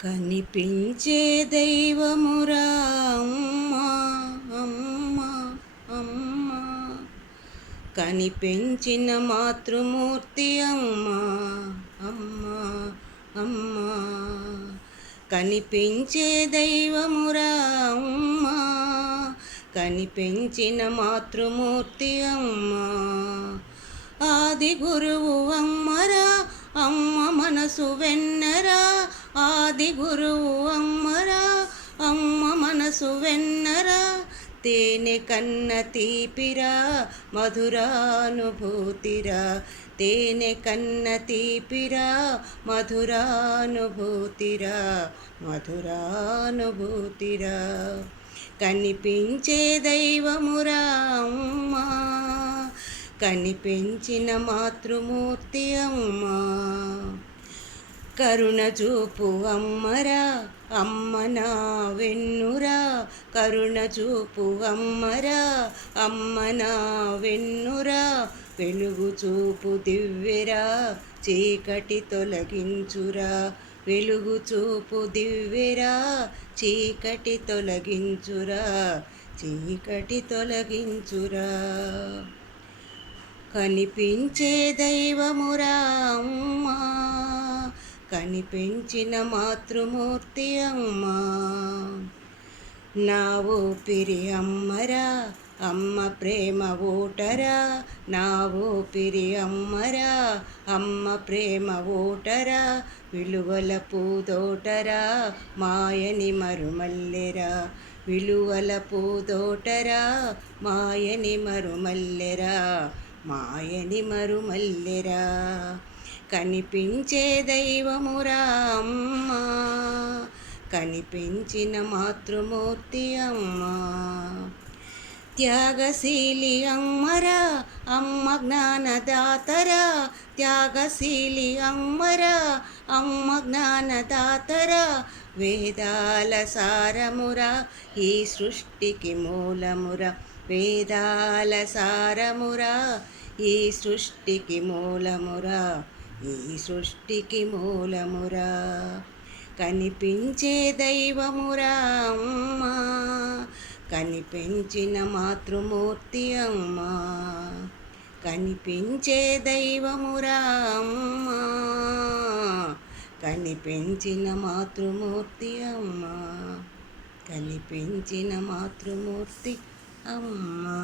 కనిపించే దైవమురా అమ్మా అమ్మా అమ్మా, కనిపించిన మాతృమూర్తి అమ్మా అమ్మా అమ్మా, కనిపించే దైవమురా అమ్మా, కనిపించిన మాతృమూర్తి అమ్మా, ఆది గురువు అమ్మరా, అమ్మ మనసు వెన్నరా, ఆది గురువు అమ్మరా, అమ్మ మనసు వెన్నరా, తేనె కన్న తీపిరా మధురానుభూతిరా, తేనె కన్న తీపిరా మధురానుభూతిరా, మధురానుభూతిరా, కనిపించే దైవమురా అమ్మా, కనిపించిన మాతృమూర్తి అమ్మా, కరుణ చూపు అమ్మరా, అమ్మ నా వెన్నురా, కరుణ చూపు అమ్మరా, అమ్మ నా వెన్నురా, వెలుగు చూపు దివ్వెరా, చీకటి తొలగించురా, వెలుగు చూపు దివ్వెరా, చీకటి తొలగించురా, చీకటి తొలగించురా, కనిపించే దైవమురా అమ్మా, కనిపించిన మాతృమూర్తి అమ్మా, నా ఊపిరి అమ్మరా, అమ్మ ప్రేమ ఓటరా, నా ఊపిరి అమ్మరా, అమ్మ ప్రేమ ఓటరా, విలువల పూదోటరా, మాయని మరుమల్లెరా, విలువల పూదోటరా, మాయని మరుమల్లెరా, మాయని మరుమల్లెరా, కనిపించే దైవమురా అమ్మా, కనిపించిన మాతృమూర్తి అమ్మా, త్యాగశీలి అమ్మరా, అమ్మ జ్ఞానదాతరా, త్యాగశీలి అమ్మరా, అమ్మ జ్ఞానదాతరా, వేదాల సారమురా, ఈ సృష్టికి మూలమురా, వేదాల సారమురా, ఈ సృష్టికి మూలమురా, ఈ సృష్టికి మూలమురా, కనిపించే దైవమురా అమ్మా, కనిపించిన మాతృమూర్తి అమ్మా, కనిపించే దైవమురా అమ్మా, కనిపించిన మాతృమూర్తి అమ్మా, కనిపించిన మాతృమూర్తి అమ్మా.